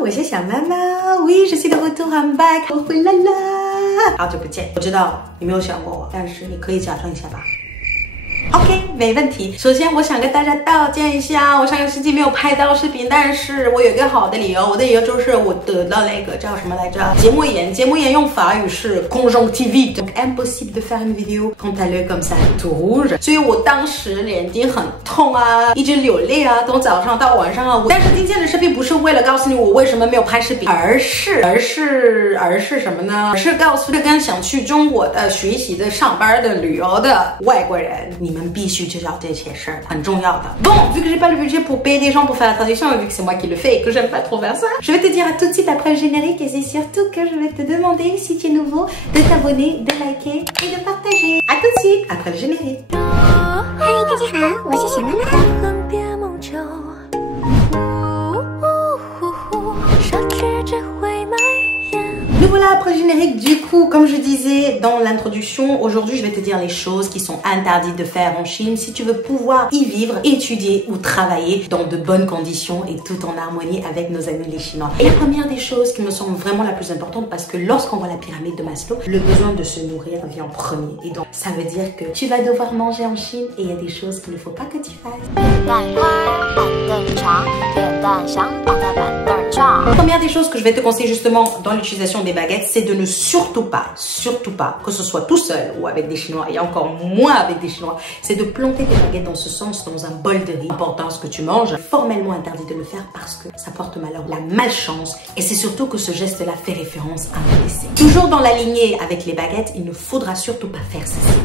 我是小妈妈。Oui, je suis de retour, I'm back. 我回来了，好久不见。我知道你没有想过我，但是你可以假装一下吧。OK， 没问题。首先，我想跟大家道歉一下，我上个星期没有拍到视频，但是我有一个好的理由。我的理由就是我得到那个叫什么来着？结膜炎。结膜炎用法语是 conjonctivite， donc impossible de faire une vidéo quand t'as l'œil comme ça tout rouge。所以我当时眼睛很痛啊，一直流泪啊，从早上到晚上啊。但是今天的视频不是为了告诉你我为什么没有拍视频，而是什么呢？而是告诉这跟想去中国的学习的、上班的、旅游的外国人，你们必须知道这些事儿，很重要的。Bon, vu que j'ai pas le budget pour payer des gens pour faire la traduction, et vu que c'est moi qui le fais et que j'aime pas trop faire ça, je vais te dire à tout de suite après le générique et c'est surtout que je vais te demander, si tu es nouveau, de t'abonner, de liker et de partager. À tout de suite après le générique. Hi, 大家好，我是小妈妈。Nous voilà après le générique. Du coup, comme je disais dans l'introduction, aujourd'hui je vais te dire les choses qui sont interdites de faire en Chine si tu veux pouvoir y vivre, étudier ou travailler dans de bonnes conditions et tout en harmonie avec nos amis les Chinois. Et la première des choses qui me semble vraiment la plus importante, parce que lorsqu'on voit la pyramide de Maslow, le besoin de se nourrir vient en premier. Et donc ça veut dire que tu vas devoir manger en Chine et il y a des choses qu'il ne faut pas que tu fasses. La première des choses que je vais te conseiller justement dans l'utilisation des baguettes, c'est de ne surtout pas, que ce soit tout seul ou avec des Chinois, et encore moins avec des Chinois, c'est de planter tes baguettes dans ce sens, dans un bol de riz. Important ce que tu manges, formellement interdit de le faire parce que ça porte malheur, la malchance, et c'est surtout que ce geste-là fait référence à un décès. Toujours dans la lignée avec les baguettes, il ne faudra surtout pas faire ceci.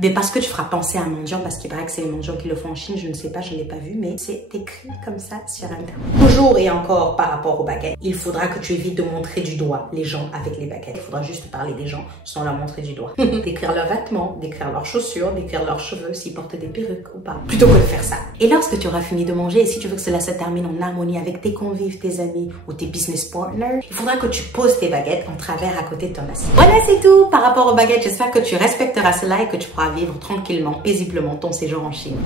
Mais parce que tu feras penser à un mendiant, parce qu'il paraît que c'est les mendiants qui le font en Chine, je ne sais pas, je ne l'ai pas vu, mais c'est écrit comme ça sur internet. Toujours et encore par rapport aux baguettes, il faudra que tu évites de montrer du doigt les gens avec les baguettes. Il faudra juste parler des gens sans leur montrer du doigt. Décrire leurs vêtements, décrire leurs chaussures, décrire leurs cheveux, s'ils portent des perruques ou pas. Plutôt que de faire ça. Et lorsque tu auras fini de manger, et si tu veux que cela se termine en harmonie avec tes convives, tes amis ou tes business partners, il faudra que tu poses tes baguettes en travers à côté de ton assiette. Voilà, c'est tout par rapport aux baguettes. J'espère que tu respecteras cela et que tu pourras vivre tranquillement, paisiblement ton séjour en Chine.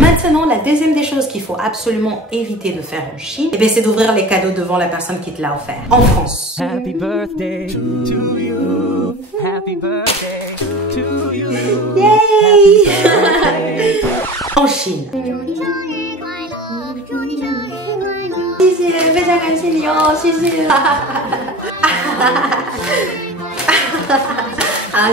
Maintenant, la deuxième des choses qu'il faut absolument éviter de faire en Chine, c'est d'ouvrir les cadeaux devant la personne qui te l'a offert. En France. Happy birthday to you. Happy birthday to you. Yay! En Chine. 谢谢，非常感谢你哦，谢谢。Ah,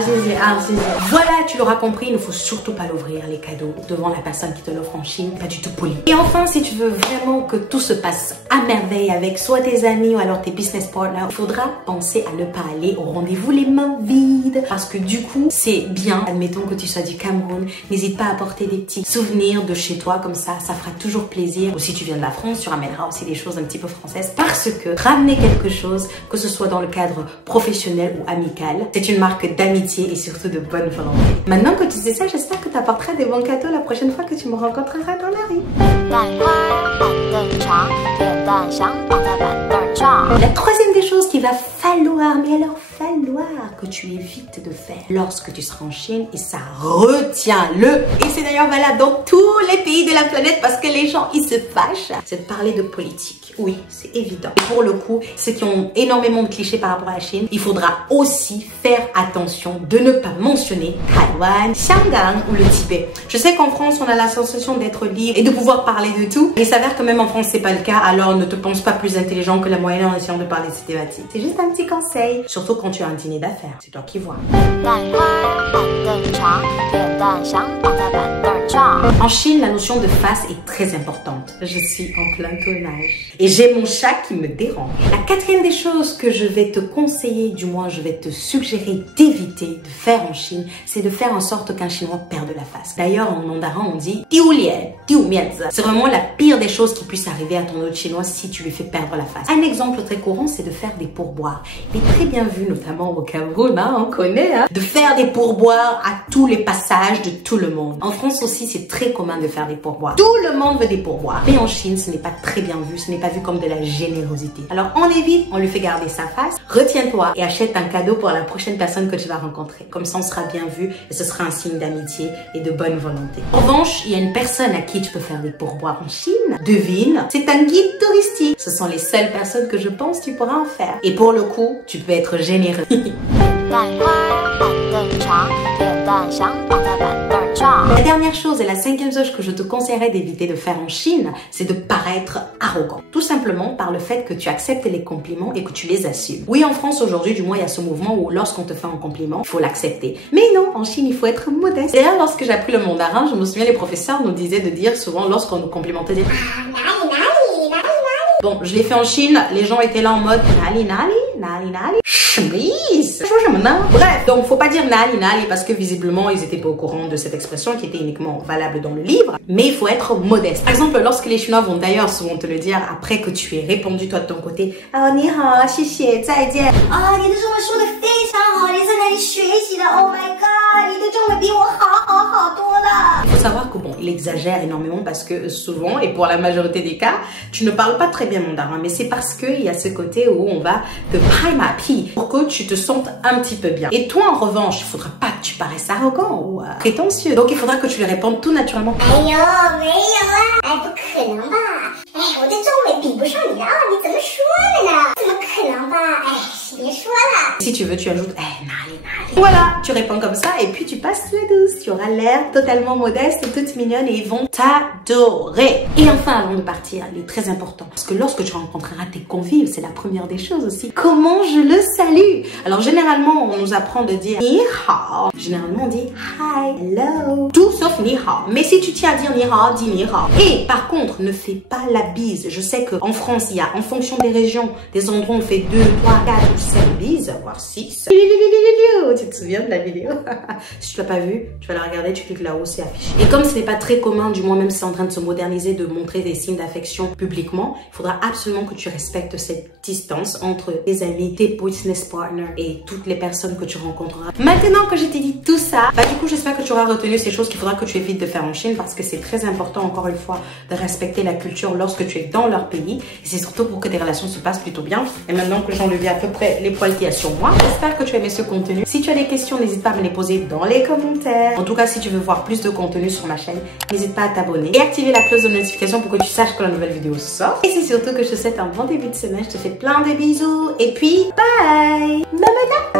voilà, tu l'auras compris, il ne faut surtout pas l'ouvrir les cadeaux devant la personne qui te l'offre en Chine, pas du tout poli. Et enfin, si tu veux vraiment que tout se passe à merveille avec soit tes amis ou alors tes business partners, il faudra penser à ne pas aller au rendez-vous les mains vides. Parce que du coup, c'est bien, admettons que tu sois du Cameroun, n'hésite pas à apporter des petits souvenirs de chez toi, comme ça fera toujours plaisir. Ou si tu viens de la France, tu ramèneras aussi des choses un petit peu françaises. Parce que ramener quelque chose, que ce soit dans le cadre professionnel ou amical, c'est une marque d'amitié et surtout de bonne volonté. Maintenant que tu sais ça, j'espère que tu apporteras des bons cadeaux la prochaine fois que tu me rencontreras dans la rue. La troisième des choses qu'il va falloir, mais alors falloir que tu évites de faire lorsque tu seras en Chine, et ça retiens-le, et c'est d'ailleurs valable dans tous les pays de la planète parce que les gens ils se fâchent, c'est de parler de politique. Oui, c'est évident. Et pour le coup, ceux qui ont énormément de clichés par rapport à la Chine, il faudra aussi faire attention de ne pas mentionner Taïwan, Shanghai ou le Tibet. Je sais qu'en France, on a la sensation d'être libre et de pouvoir parler de tout. Il s'avère que même en France, c'est pas le cas. Alors ne te pense pas plus intelligent que la moyenne en essayant de parler de ces thématiques. C'est juste un petit conseil, surtout quand tu as un dîner d'affaires. C'est toi qui vois. En Chine, la notion de face est très importante. Je suis en plein tournage et j'ai mon chat qui me dérange. La quatrième des choses que je vais te conseiller, du moins je vais te suggérer d'éviter de faire en Chine, c'est de faire en sorte qu'un Chinois perde la face. D'ailleurs, en mandarin, on dit « diu lian, diu mianzi ». C'est vraiment la pire des choses qui puissent arriver à ton hôte chinois si tu lui fais perdre la face. Un exemple très courant, c'est de faire des pourboires. Il est très bien vu, notamment au Cameroun, hein, on connaît, hein, de faire des pourboires à tous les passages de tout le monde. En France aussi, c'est très commun de faire des pourboires. Tout le monde veut des pourboires. Mais en Chine, ce n'est pas très bien vu, ce n'est pas vu comme de la générosité. Alors on évite, on lui fait garder sa face. Retiens-toi et achète un cadeau pour la prochaine personne que tu vas rencontrer. Comme ça, on sera bien vu et ce sera un signe d'amitié et de bonne volonté. En revanche, il y a une personne à qui tu peux faire des pourboires en Chine. Devine, c'est un guide touristique. Ce sont les seules personnes que je pense que tu pourras en faire. Et pour le coup, tu peux être généreux. La dernière chose et la cinquième chose que je te conseillerais d'éviter de faire en Chine, c'est de paraître arrogant. Tout simplement par le fait que tu acceptes les compliments et que tu les assumes. Oui, en France aujourd'hui, du moins, il y a ce mouvement où lorsqu'on te fait un compliment, il faut l'accepter. Mais non, en Chine, il faut être modeste. D'ailleurs, lorsque j'ai appris le mandarin, je me souviens, les professeurs nous disaient de dire souvent, lorsqu'on nous complimentait, de dire bon, je l'ai fait en Chine, les gens étaient là en mode nali nali, nali nali, chemise. Bref, donc faut pas dire nali nali parce que visiblement ils étaient pas au courant de cette expression qui était uniquement valable dans le livre, mais il faut être modeste. Par exemple, lorsque les Chinois vont d'ailleurs souvent te le dire après que tu aies répondu toi de ton côté, oh ni hao, xie xie, zai jian. Oh, 你的中文说得非常好，你在哪里学习的 ？Oh my god， 你的中文比我好多了。Il faut savoir que bon, il exagère énormément parce que souvent et pour la majorité des cas, tu ne parles pas très bien mandarin, mais c'est parce qu'il y a ce côté où on va te拍马屁 pour que tu te sentes un petit peu bien. Et toi en revanche, il faudra pas que tu paraisses arrogant ou prétentieux. Donc il faudra que tu lui répondes tout naturellement. 哎呦，没有啊，哎，不可能吧？哎，我的中文比不上你啊，你怎么说的呢？怎么可能吧？哎，别说了。 Si tu veux, tu ajoutes nali nali. Voilà, tu réponds comme ça et puis tu passes la douce. Tu auras l'air totalement modeste et toute mignonne et ils vont t'adorer. Et enfin, avant de partir, il est très important parce que lorsque tu rencontreras tes convives, c'est la première des choses aussi. Comment je le salue? Alors généralement, on nous apprend de dire ni hao. Généralement, on dit hi, hello. Tout sauf ni hao. Mais si tu tiens à dire ni hao, dis ni hao. Et par contre, ne fais pas la bise. Je sais qu'en France, il y a, en fonction des régions, des endroits où on fait 2, 3, 4 ou 5 bises, voire 6. Tu te souviens de la vidéo? Si tu l'as pas vue, tu vas la regarder, tu cliques là-haut, c'est affiché. Et comme ce n'est pas très commun, du moins même si c'est en train de se moderniser, de montrer des signes d'affection publiquement, il faudra absolument que tu respectes cette distance entre tes amis, tes business partners et toutes les personnes que tu rencontreras. Maintenant que je t'ai dit tout ça, bah du coup j'espère que tu auras retenu ces choses qu'il faudra que tu évites de faire en Chine parce que c'est très important encore une fois de respecter la culture lorsque tu es dans leur pays et c'est surtout pour que tes relations se passent plutôt bien. Et maintenant que j'ai enlevé à peu près les poils qu'il y a sur moi, j'espère que tu as aimé ce contenu. Si tu as des questions, n'hésite pas à me les poser dans les commentaires. En tout cas, si tu veux voir plus de contenu sur ma chaîne, n'hésite pas à t'abonner et activer la cloche de notification pour que tu saches que la nouvelle vidéo sort. Et c'est surtout que je te souhaite un bon début de semaine. Je te fais plein de bisous et puis bye. Mamana.